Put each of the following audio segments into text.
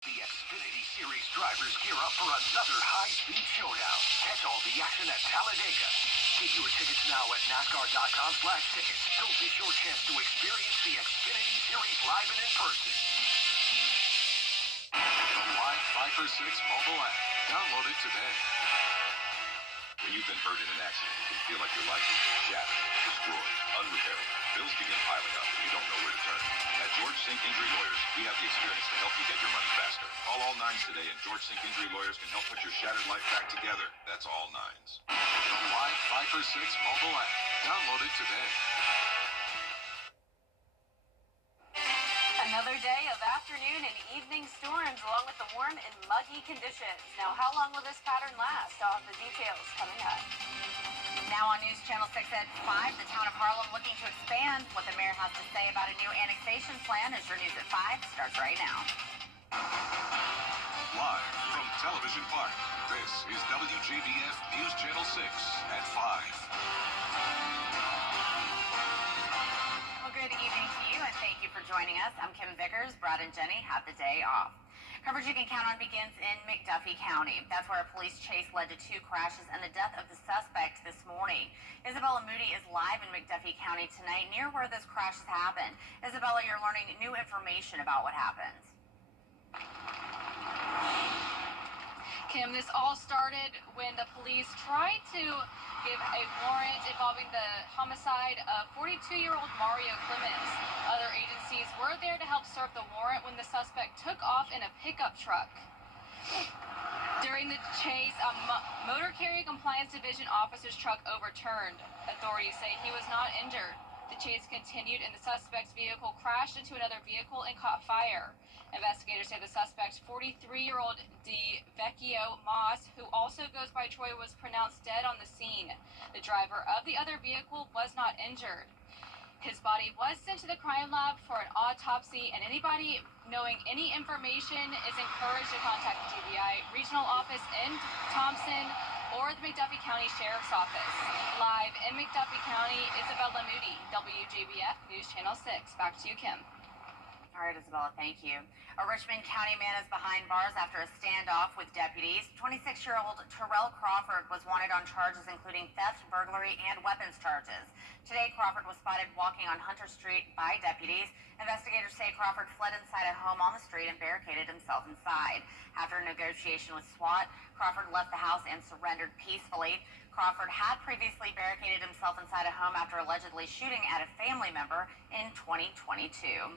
The Xfinity Series drivers gear up for another high-speed showdown. Catch all the action at Talladega. Get your tickets now at NASCAR.com/tickets. Don't miss your chance to experience the Xfinity Series live and in person. The Live 5 for 6 mobile app. Download it today. When you've been hurt in an accident, it can feel like your life is shattered, destroyed, unrepairable. Bills begin piling up and you don't know where to turn. At George Sink Injury Lawyers, we have the experience to help you get your money faster. Call all nines today and George Sink Injury Lawyers can help put your shattered life back together. That's all nines. The Live 5 for 6 mobile app. Download it today. Another day of afternoon and evening storms along with the warm and muggy conditions. Now, how long will this pattern last? I'll have the details coming up. Now on News Channel 6 at 5, the town of Harlem looking to expand. What the mayor has to say about a new annexation plan as your News at 5 starts right now. Live from Television Park, this is WJBF News Channel 6 at 5. Good evening to you, and thank you for joining us. I'm Kim Vickers. Brad and Jenny have the day off. Coverage you can count on begins in McDuffie County. That's where a police chase led to 2 crashes and the death of the suspect this morning. Isabella Moody is live in McDuffie County tonight near where those crashes happened. Isabella, you're learning new information about what happened. Kim, this all started when the police tried to give a warrant involving the homicide of 42-year-old Mario Clemens. Other agencies were there to help serve the warrant when the suspect took off in a pickup truck. During the chase, a Motor Carrier Compliance Division officer's truck overturned. Authorities say he was not injured. The chase continued and the suspect's vehicle crashed into another vehicle and caught fire. Investigators say the suspect, 43-year-old DeVecchio Moss, who also goes by Troy, was pronounced dead on the scene. The driver of the other vehicle was not injured. His body was sent to the crime lab for an autopsy, and anybody knowing any information is encouraged to contact the GBI regional office in Thompson or the McDuffie County Sheriff's Office. Live in McDuffie County, Isabella Moody, WJBF News Channel 6. Back to you, Kim. All right, Isabella, thank you. A Richmond County man is behind bars after a standoff with deputies. 26-year-old Terrell Crawford was wanted on charges including theft, burglary, and weapons charges. Today, Crawford was spotted walking on Hunter Street by deputies. Investigators say Crawford fled inside a home on the street and barricaded himself inside. After a negotiation with SWAT, Crawford left the house and surrendered peacefully. Crawford had previously barricaded himself inside a home after allegedly shooting at a family member in 2022.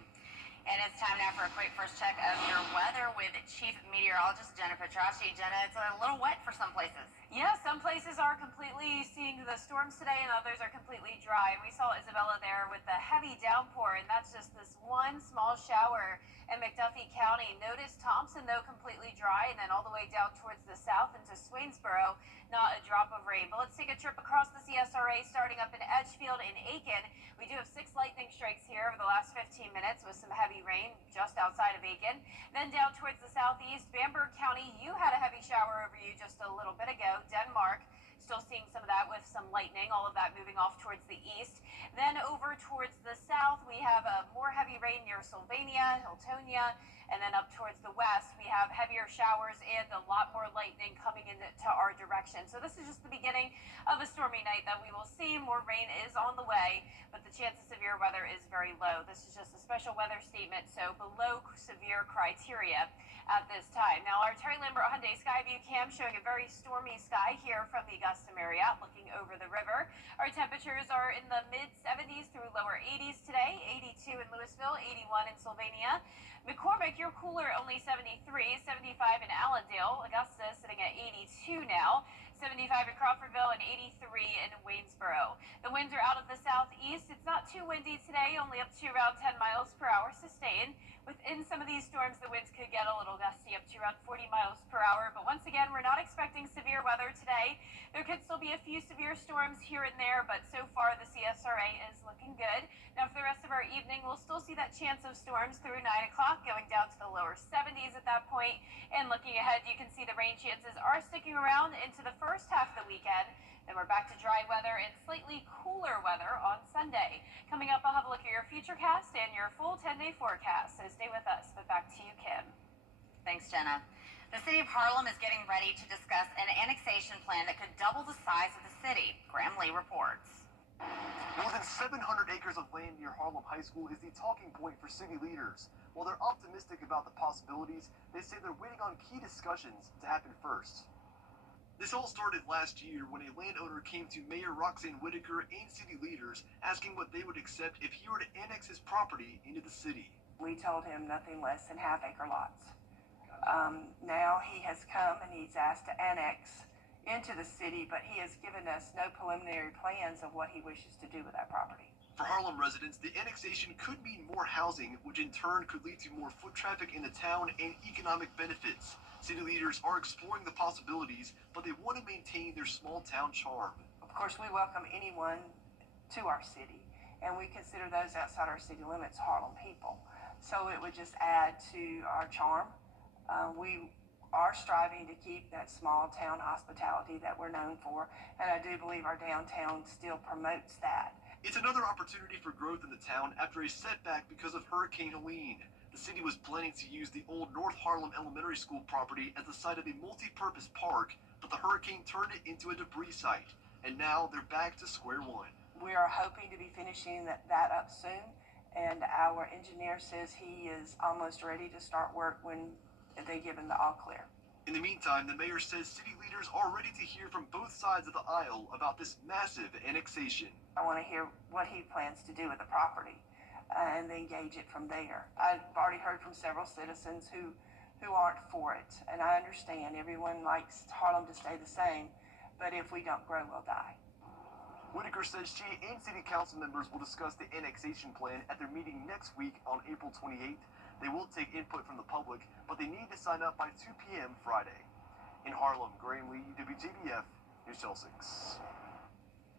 And it's time now for a quick first check of your weather with Chief Meteorologist Jenna Petracci. Jenna, it's a little wet for some places. Yeah, some places are completely seeing the storms today and others are completely dry. We saw Isabella there with the heavy downpour, and that's just this one small shower in McDuffie County. Notice Thompson, though, completely dry, and then all the way down towards the south into Swainsboro, not a drop of rain. But let's take a trip across the CSRA, starting up in Edgefield and Aiken. We do have 6 lightning strikes here over the last 15 minutes with some heavy rain just outside of Aiken. Then down towards the southeast, Bamberg County, you had a heavy shower over you just a little bit ago. Denmark, still seeing some of that with some lightning, all of that moving off towards the east. Then over towards the south, we have more heavy rain near Sylvania, Hiltonia, and then up towards the west, we have heavier showers and a lot more lightning coming into our direction. So this is just the beginning of a stormy night that we will see. More rain is on the way, but the chance of severe weather is very low. This is just a special weather statement, so below severe criteria at this time. Now, our Terry Lambert Hyundai Skyview cam showing a very stormy sky here from the Augusta Marriott looking over the river. Our temperatures are in the mid-70s through lower 80s today. 82 in Louisville, 81 in Sylvania. McCormick, you're cooler, only 73, 75 in Allendale. Augusta sitting at 82 now. 75 in Crawfordville and 83 in Waynesboro. The winds are out of the southeast. It's not too windy today, only up to around 10 miles per hour sustained. Within some of these storms, the winds could get a little gusty, up to around 40 miles per hour. But once again, we're not expecting severe weather today. There could still be a few severe storms here and there, but so far the CSRA is looking good. Now for the rest of our evening, we'll still see that chance of storms through 9 o'clock, going down to the lower 70s at that point. And looking ahead, you can see the rain chances are sticking around into the first half of the weekend. Then we're back to dry weather and slightly cooler weather on Sunday. Coming up, I'll have a look at your futurecast and your full 10-day forecast. So stay with us. But back to you, Kim. Thanks, Jenna. The city of Harlem is getting ready to discuss an annexation plan that could double the size of the city. Graham Lee reports. More than 700 acres of land near Harlem High School is the talking point for city leaders. While they're optimistic about the possibilities, they say they're waiting on key discussions to happen first. This all started last year when a landowner came to Mayor Roxanne Whitaker and city leaders asking what they would accept if he were to annex his property into the city. We told him nothing less than half-acre lots. Now he has come and he's asked to annex into the city, but he has given us no preliminary plans of what he wishes to do with that property. For Harlem residents, the annexation could mean more housing, which in turn could lead to more foot traffic in the town and economic benefits. City leaders are exploring the possibilities, but they want to maintain their small town charm. Of course, we welcome anyone to our city, and we consider those outside our city limits Harlem people. So it would just add to our charm. We are striving to keep that small town hospitality that we're known for, and I do believe our downtown still promotes that. It's another opportunity for growth in the town after a setback because of Hurricane Helene. The city was planning to use the old North Harlem Elementary School property as the site of a multi-purpose park, but the hurricane turned it into a debris site, and now they're back to square one. We are hoping to be finishing that up soon, and our engineer says he is almost ready to start work when they give him the all clear. In the meantime, the mayor says city leaders are ready to hear from both sides of the aisle about this massive annexation. I want to hear what he plans to do with the property and then gauge it from there. I've already heard from several citizens who aren't for it, and I understand everyone likes Harlem to stay the same, but if we don't grow, we'll die. Whitaker says she and city council members will discuss the annexation plan at their meeting next week on April 28th. They will take input from the public, but they need to sign up by 2 p.m. Friday. In Harlem, Graham Lee, WJBF, News Channel 6.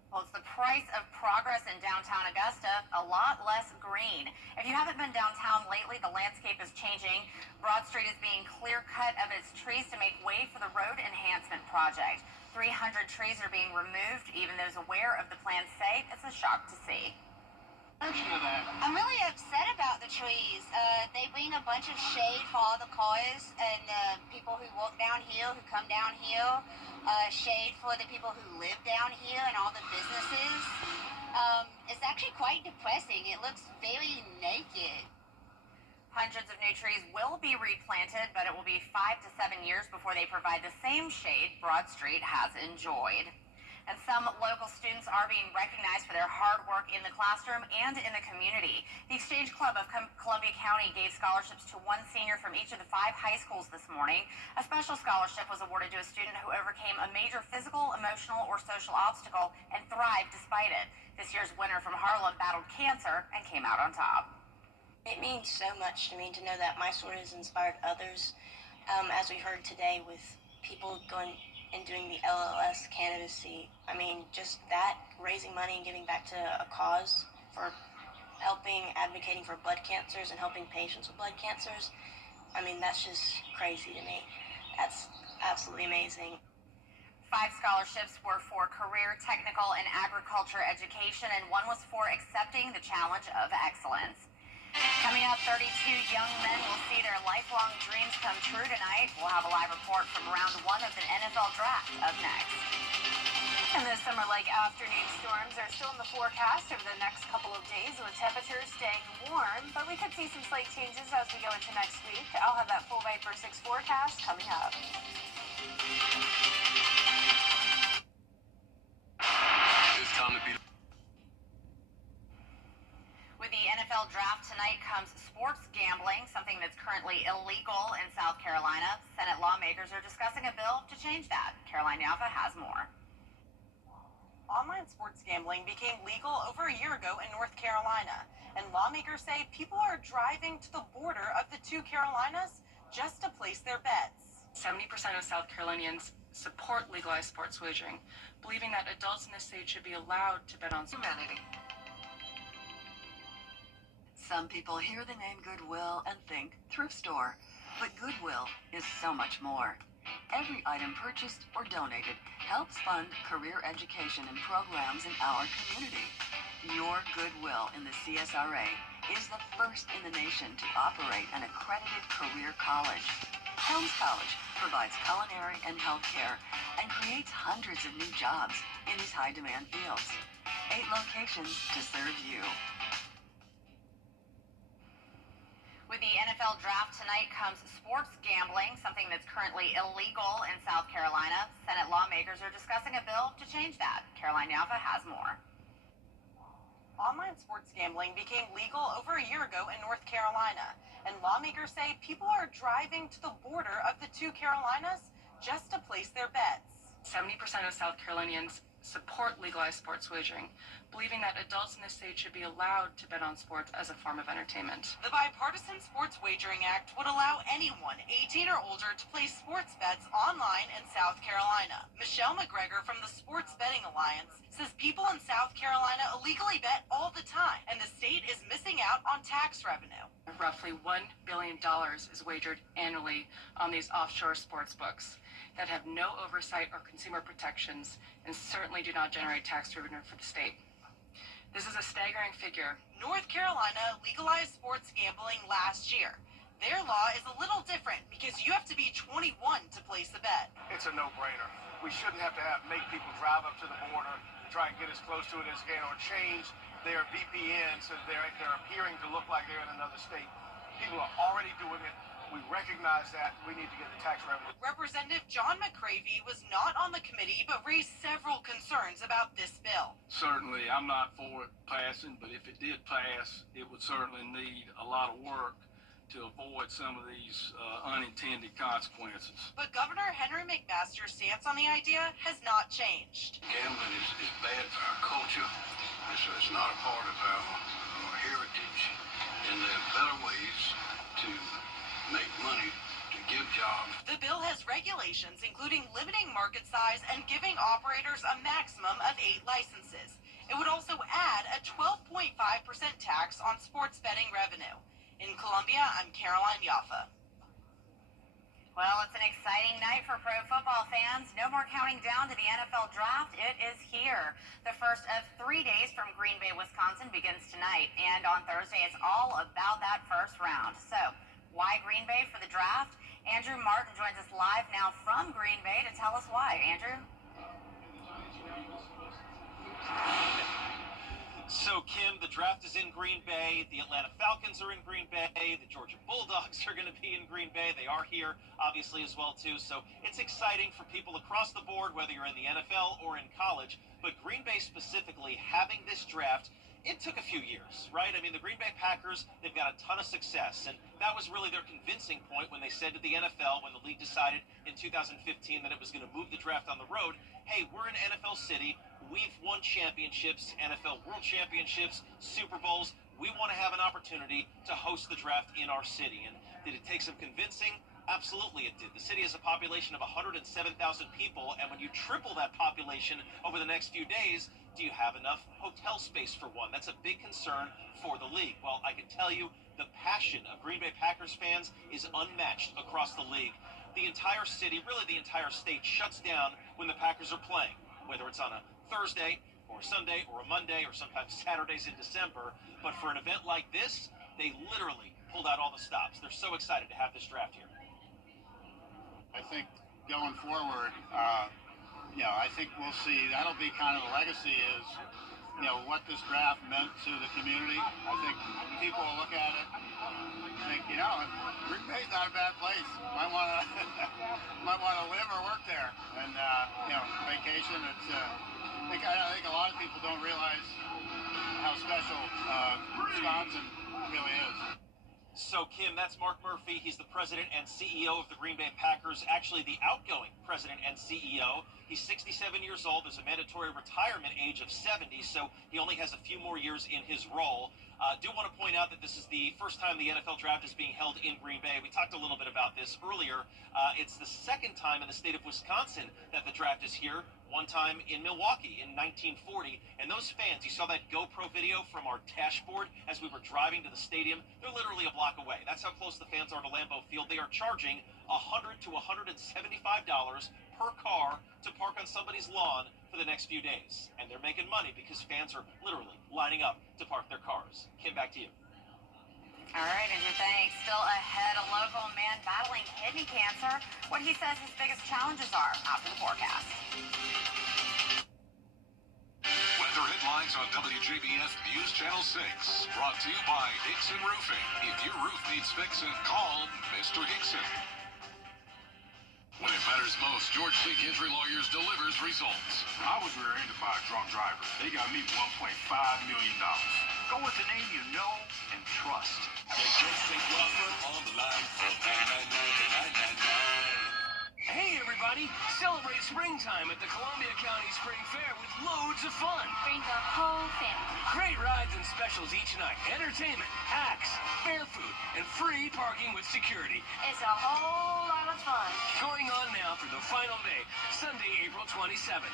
Well, it's the price of progress in downtown Augusta, a lot less green. If you haven't been downtown lately, the landscape is changing. Broad Street is being clear-cut of its trees to make way for the road enhancement project. 300 trees are being removed. Even those aware of the plan say it's a shock to see. I'm really upset about the trees. They bring a bunch of shade for all the cars and people who walk downhill, who come downhill. Shade for the people who live down here and all the businesses. It's actually quite depressing. It looks very naked. Hundreds of new trees will be replanted, but it will be 5 to 7 years before they provide the same shade Broad Street has enjoyed. And some local students are being recognized for their hard work in the classroom and in the community. The Exchange Club of Columbia County gave scholarships to one senior from each of the 5 high schools this morning. A special scholarship was awarded to a student who overcame a major physical, emotional, or social obstacle and thrived despite it. This year's winner from Harlem battled cancer and came out on top. It means so much to me to know that my story has inspired others. As we heard today with people going and doing the LLS candidacy. I mean, just that, raising money and giving back to a cause for advocating for blood cancers and helping patients with blood cancers. I mean, that's just crazy to me. That's absolutely amazing. 5 scholarships were for career, technical, and agriculture education, and one was for accepting the challenge of excellence. Coming up, 32 young men will see their lifelong dreams come true tonight. We'll have a live report from round 1 of the NFL draft up next. And those summer-like afternoon storms are still in the forecast over the next couple of days, with temperatures staying warm, but we could see some slight changes as we go into next week. I'll have that full Viper 6 forecast coming up. It's time to be. With the NFL draft tonight comes sports gambling, something that's currently illegal in South Carolina. Senate lawmakers are discussing a bill to change that. Caroline Yaffa has more. Online sports gambling became legal over a year ago in North Carolina, and lawmakers say people are driving to the border of the 2 Carolinas just to place their bets. 70% of South Carolinians support legalized sports wagering, believing that adults in the state should be allowed to bet on humanity. Some people hear the name Goodwill and think thrift store, but Goodwill is so much more. Every item purchased or donated helps fund career education and programs in our community. Your Goodwill in the CSRA is the first in the nation to operate an accredited career college. Helms College provides culinary and healthcare and creates hundreds of new jobs in these high-demand fields. 8 locations to serve you. With the NFL draft tonight comes sports gambling, something that's currently illegal in South Carolina. Senate lawmakers are discussing a bill to change that. Caroline Yaffa has more. Online sports gambling became legal over a year ago in North Carolina, and lawmakers say people are driving to the border of the two Carolinas just to place their bets. 70% of South Carolinians support legalized sports wagering, believing that adults in the state should be allowed to bet on sports as a form of entertainment. The Bipartisan Sports Wagering Act would allow anyone 18 or older to place sports bets online in South Carolina. Michelle McGregor from the Sports Betting Alliance says people in South Carolina illegally bet all the time, and the state is missing out on tax revenue. Roughly $1 billion is wagered annually on these offshore sports books that have no oversight or consumer protections and certainly do not generate tax revenue for the state. This is a staggering figure. North Carolina legalized sports gambling last year. Their law is a little different because you have to be 21 to place a bet. It's a no-brainer. We shouldn't have to make people drive up to the border and try and get as close to it as they can, or change their VPN so they're appearing to look like they're in another state. People are already doing it. We recognize that. We need to get the tax revenue. Representative John McCravey was not on the committee but raised several concerns about this bill. Certainly, I'm not for it passing, but if it did pass, it would certainly need a lot of work to avoid some of these unintended consequences. But Governor Henry McMaster's stance on the idea has not changed. Gambling is bad for our culture. It's not a part of our heritage, and there are better ways to make money, to give jobs. The bill has regulations including limiting market size and giving operators a maximum of 8 licenses. It would also add a 12.5% tax on sports betting revenue. In Columbia, I'm Caroline Yaffa. Well, it's an exciting night for pro football fans. No more counting down to the NFL draft. It is here. The first of 3 days from Green Bay, Wisconsin begins tonight. And on Thursday, it's all about that first round. So, why Green Bay for the draft? Andrew Martin joins us live now from Green Bay to tell us why. Andrew? So, Kim, the draft is in Green Bay. The Atlanta Falcons are in Green Bay. The Georgia Bulldogs are going to be in Green Bay. They are here, obviously, as well, too. So it's exciting for people across the board, whether you're in the NFL or in college. But Green Bay specifically, having this draft, it took a few years, right? I mean, the Green Bay Packers, they've got a ton of success. And that was really their convincing point when they said to the NFL, when the league decided in 2015 that it was going to move the draft on the road, hey, we're an NFL city. We've won championships, NFL World Championships, Super Bowls. We want to have an opportunity to host the draft in our city. And did it take some convincing? Absolutely it did. The city has a population of 107,000 people, and when you triple that population over the next few days, do you have enough hotel space for one? That's a big concern for the league. Well, I can tell you the passion of Green Bay Packers fans is unmatched across the league. The entire city, really the entire state, shuts down when the Packers are playing, whether it's on a Thursday or a Sunday or a Monday or sometimes Saturdays in December. But for an event like this, they literally pulled out all the stops. They're so excited to have this draft here. I think going forward, I think we'll see. That'll be kind of a legacy is, what this draft meant to the community. I think people will look at it and think, Green Bay's not a bad place. Might want to live or work there. And, vacation, it's, I think a lot of people don't realize how special Wisconsin really is. So, Kim, that's Mark Murphy. He's the president and CEO of the Green Bay Packers, actually the outgoing president and CEO. He's 67 years old. There's a mandatory retirement age of 70, so he only has a few more years in his role. Do want to point out that this is the first time the NFL draft is being held in Green Bay. We talked a little bit about this earlier. It's the second time in the state of Wisconsin that the draft is here. One time in Milwaukee in 1940. And those fans, you saw that GoPro video from our dashboard as we were driving to the stadium. They're literally a block away. That's how close the fans are to Lambeau Field. They are charging $100 to $175 per car to park on somebody's lawn for the next few days. And they're making money because fans are literally lining up to park their cars. Kim, back to you. All right, Andrew, thanks. Still ahead, a local man battling kidney cancer. What he says his biggest challenges are after the forecast. Weather headlines on WJBF News Channel 6. Brought to you by Hickson Roofing. If your roof needs fixing, call Mr. Hickson. When it matters most, George Sink Injury Lawyers delivers results. I was rear-ended by a drunk driver. They got me $1.5 million. Go with the name you know and trust. George Sink Law Firm on the line for 999. Hey everybody! Celebrate springtime at the Columbia County Spring Fair with loads of fun. Bring the whole family. Great rides and specials each night. Entertainment, acts, fair food, and free parking with security. It's a whole lot of fun. Going on now for the final day, Sunday, April 27th.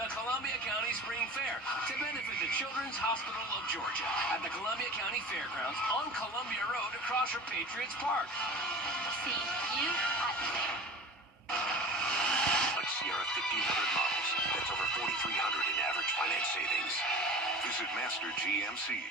The Columbia County Spring Fair to benefit the Children's Hospital of Georgia at the Columbia County Fairgrounds on Columbia Road across from Patriots Park. See you at the fair. Sierra 1500 models. That's over $4,300 in average finance savings. Visit Master GMC.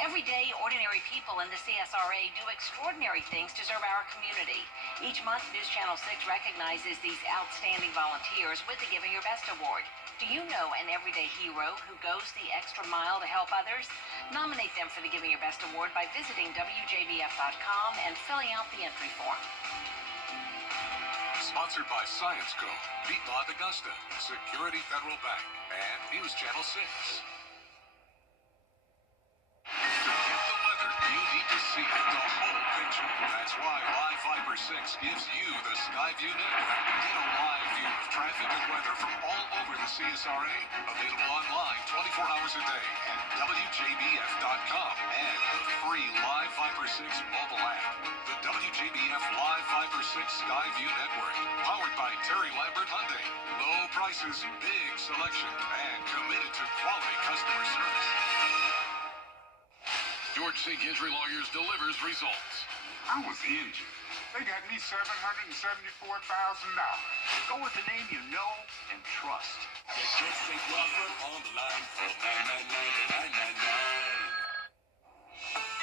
Every day, ordinary people in the CSRA do extraordinary things to serve our community. Each month, News Channel 6 recognizes these outstanding volunteers with the Giving Your Best Award. Do you know an everyday hero who goes the extra mile to help others? Nominate them for the Giving Your Best Award by visiting WJBF.com and filling out the entry form. Sponsored by Science Co., Beatlaw Augusta, Security Federal Bank, and News Channel 6. To get the weather, you need to see the whole picture. That's why Live Fiber 6 gives you the Skyview network. Get a live view of traffic and weather from all over the CSRA. Available online 24 hours a day at WJBF.com and the free Live Fiber 6 mobile app. The WJBF Live Fiber 6 Skyview network. Powered by Terry Lambert Hyundai. Low prices, big selection, and committed to quality customer service. George Sink Injury Lawyers delivers results. I was injured. They got me $774,000. Go with the name you know and trust. George Sink Law Firm on the line for 999.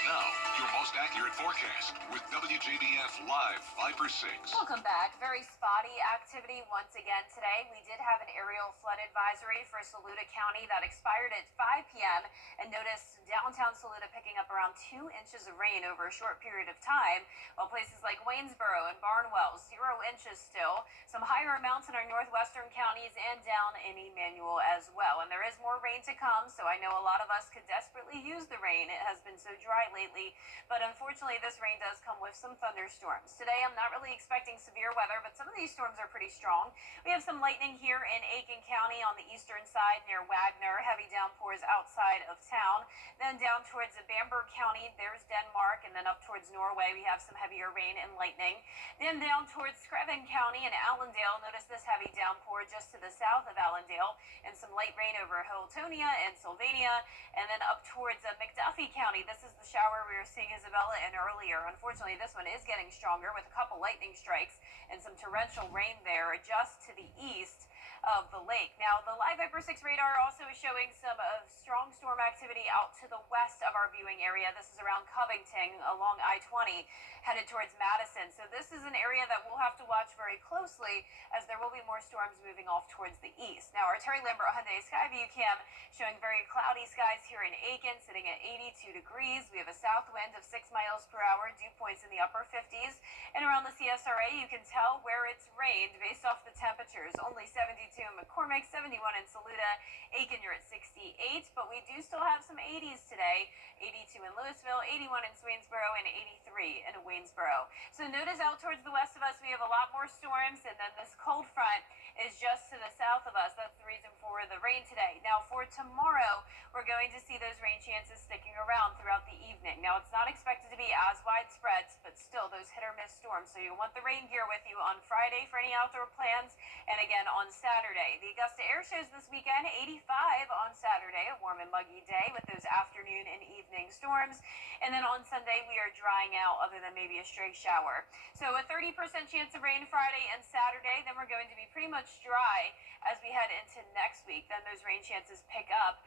Now, your most accurate forecast with WJBF Live Fiber 6. Welcome back. Very spotty activity once again today. We did have an aerial flood advisory for Saluda County that expired at 5 p.m. and noticed downtown Saluda picking up around 2 inches of rain over a short period of time, while places like Waynesboro and Barnwell, 0 inches still. Some higher amounts in our northwestern counties and down in Emmanuel as well. And there is more rain to come, so I know a lot of us could desperately use the rain. It has been so dry lately, but unfortunately this rain does come with some thunderstorms. Today I'm not really expecting severe weather, but some of these storms are pretty strong. We have some lightning here in Aiken County on the eastern side near Wagner. Heavy downpours outside of town. Then down towards Bamberg County, there's Denmark, and then up towards Norway we have some heavier rain and lightning. Then down towards Screven County and Allendale, notice this heavy downpour just to the south of Allendale, and some light rain over Hilltonia and Sylvania. And then up towards McDuffie County, this is the shower we were seeing Isabella in earlier. Unfortunately, this one is getting stronger with a couple lightning strikes and some torrential rain there just to the east of the lake. Now, the Live Viper 6 radar also is showing some strong storm activity out to the west of our viewing area. This is around Covington along I-20 headed towards Madison. So this is an area that we'll have to watch very closely as there will be more storms moving off towards the east. Now, our Terry Lambert Hyundai Skyview cam showing very cloudy skies here in Aiken, sitting at 82 degrees. We have a south wind of 6 miles per hour, dew points in the upper 50s. And around the CSRA, you can tell where it's rained based off the temperatures. Only 72 in McCormick, 71 in Saluda. Aiken, you're at 68, but we do still have some 80s today. 82 in Louisville, 81 in Swainsboro, and 83 in Waynesboro. So notice out towards the west of us, we have a lot more storms, and then this cold front is just to the south of us. That's the reason for the rain today. Now, for tomorrow, we're going to see those rain chances sticking around throughout the evening. Now, it's not expected to be as widespread, but still those hit or miss storms. So you'll want the rain gear with you on Friday for any outdoor plans, and again on Saturday. The Augusta Air Shows this weekend, 85 on Saturday, a warm and muggy day with those afternoon and evening storms. And then on Sunday, we are drying out other than maybe a stray shower. So a 30% chance of rain Friday and Saturday. Then we're going to be pretty much dry as we head into next week. Then those rain chances pick up.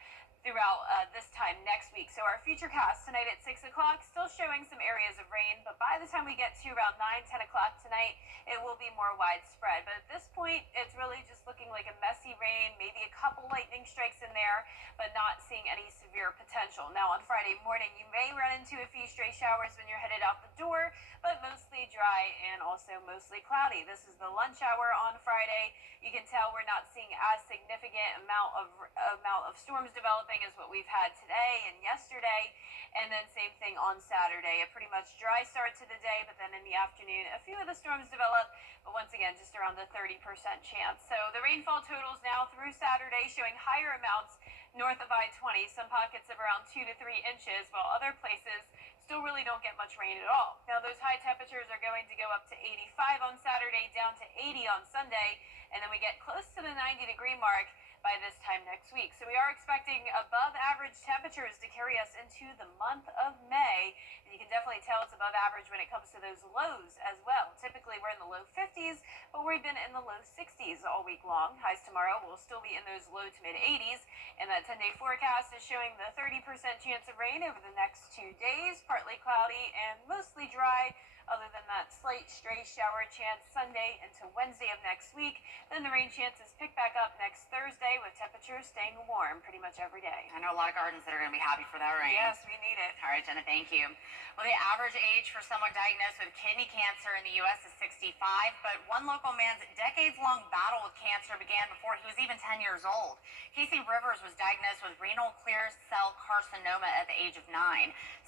throughout this time next week. So our futurecast tonight at 6 o'clock, still showing some areas of rain, but by the time we get to around 9, 10 o'clock tonight, it will be more widespread. But at this point, it's really just looking like a messy rain, maybe a couple lightning strikes in there, but not seeing any severe potential. Now on Friday morning, you may run into a few stray showers when you're headed out the door, but mostly dry and also mostly cloudy. This is the lunch hour on Friday. You can tell we're not seeing as significant amount of storms developing as what we've had today and yesterday. And then same thing on Saturday, a pretty much dry start to the day, but then in the afternoon, a few of the storms develop, but once again, just around the 30% chance. So the rainfall totals now through Saturday showing higher amounts north of I-20, some pockets of around 2 to 3 inches, while other places still really don't get much rain at all. Now those high temperatures are going to go up to 85 on Saturday, down to 80 on Sunday, and then we get close to the 90-degree mark by this time next week. So we are expecting above average temperatures to carry us into the month of May. And you can definitely tell it's above average when it comes to those lows as well. Typically we're in the low 50s, but we've been in the low 60s all week long. Highs tomorrow will still be in those low to mid 80s. And that 10-day forecast is showing the 30% chance of rain over the next 2 days, partly cloudy and mostly dry. Other than that slight stray shower chance Sunday into Wednesday of next week. Then the rain chances pick back up next Thursday with temperatures staying warm pretty much every day. I know a lot of gardens that are going to be happy for that rain. Yes, we need it. All right, Jenna, thank you. Well, the average age for someone diagnosed with kidney cancer in the U.S. is 65, but one local man's decades-long battle with cancer began before he was even 10 years old. Casey Rivers was diagnosed with renal clear cell carcinoma at the age of 9.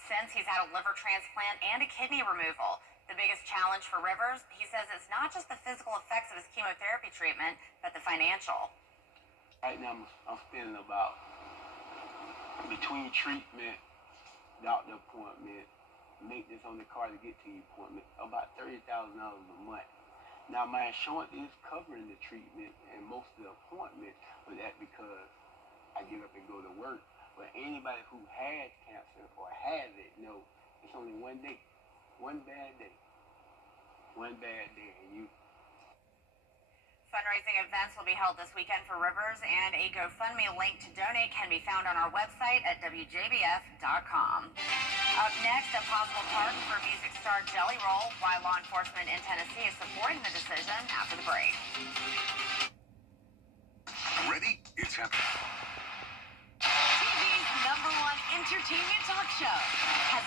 Since, he's had a liver transplant and a kidney removal. The biggest challenge for Rivers, he says, it's not just the physical effects of his chemotherapy treatment, but the financial. Right now, I'm spending about, between treatment, doctor appointment, maintenance on the car to get to the appointment, about $30,000 a month. Now, my insurance is covering the treatment and most of the appointments, but that's because I get up and go to work. But anybody who has cancer or has it, know it's only one day. One bad day, and you. Fundraising events will be held this weekend for Rivers, and a GoFundMe link to donate can be found on our website at WJBF.com. Up next, a possible pardon for music star Jelly Roll, why law enforcement in Tennessee is supporting the decision after the break. Ready? It's happening. TV's #1 entertainment talk show has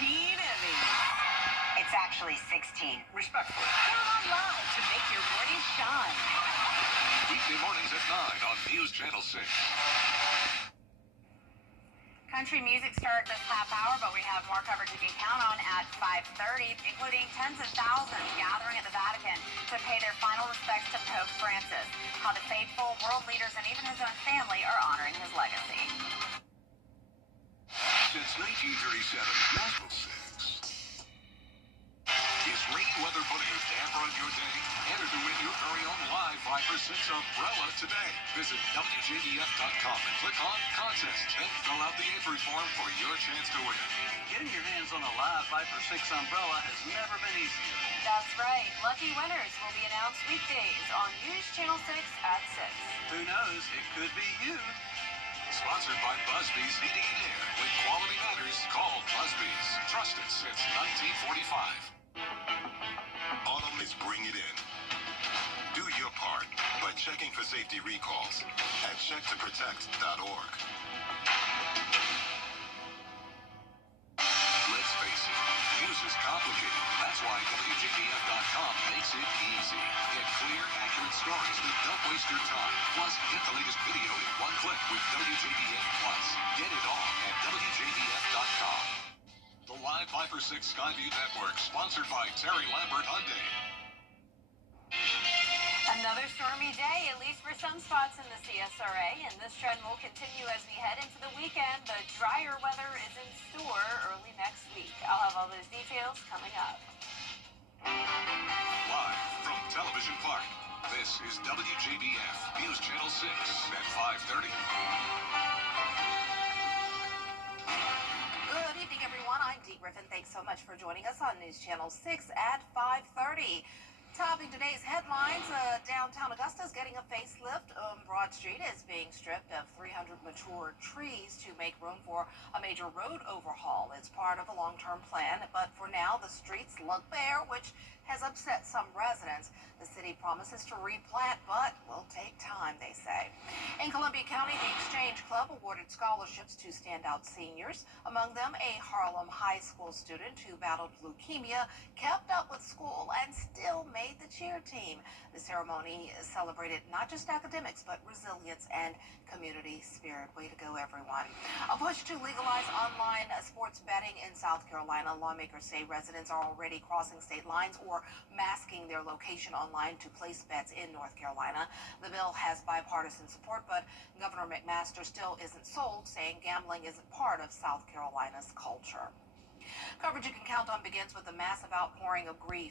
15 Emmys. It's actually 16. Respectfully. Come on live to make your morning shine. Weekday mornings at 9 on News Channel 6. Country music starts this half hour, but we have more coverage you can count on at 5:30, including tens of thousands gathering at the Vatican to pay their final respects to Pope Francis. How the faithful, world leaders, and even his own family are honoring his legacy. Since 1937, National 6. Is rain weather putting a damper on your day? Enter to win your very own live 5 for 6 umbrella today. Visit WJBF.com and click on Contests and fill out the entry form for your chance to win. Getting your hands on a live 5 for 6 umbrella has never been easier. That's right. Lucky winners will be announced weekdays on News Channel 6 at 6. Who knows? It could be you. Sponsored by Busby's Heating and Air. When quality matters, call Busby's. Trusted since 1945. Autumn is Bring It In. Do your part by checking for safety recalls at checktoprotect.org. Let's face it, news is complicated. That's why WJBF.com makes it easy. Get clear, accurate stories that don't waste your time. Plus, get the latest video in one click with WJBF Plus. Get it all at WJBF.com. The Live 5 for 6 Skyview Network, sponsored by Terry Lambert Hyundai. Another stormy day, at least for some spots in the CSRA, and this trend will continue as we head into the weekend, but drier weather is in store early next week. I'll have all those details coming up. Live from Television Park, this is WJBF News Channel 6 at 5:30. Good evening, everyone. I'm Dee Griffin. Thanks so much for joining us on News Channel 6 at 5:30. Topping today's headlines, downtown Augusta is getting a facelift. Broad Street is being stripped of 300 mature trees to make room for a major road overhaul. It's part of a long-term plan, but for now, the streets look bare, which has upset some residents. The city promises to replant, but will take time, they say. In Columbia County, the Exchange Club awarded scholarships to standout seniors. Among them, a Harlem High School student who battled leukemia, kept up with school, and still made the cheer team. The ceremony celebrated not just academics, but resilience and community spirit. Way to go, everyone. A push to legalize online sports betting in South Carolina. Lawmakers say residents are already crossing state lines or masking their location online to place bets in North Carolina. The bill has bipartisan support, but Governor McMaster still isn't sold, saying gambling isn't part of South Carolina's culture. Coverage you can count on begins with a massive outpouring of grief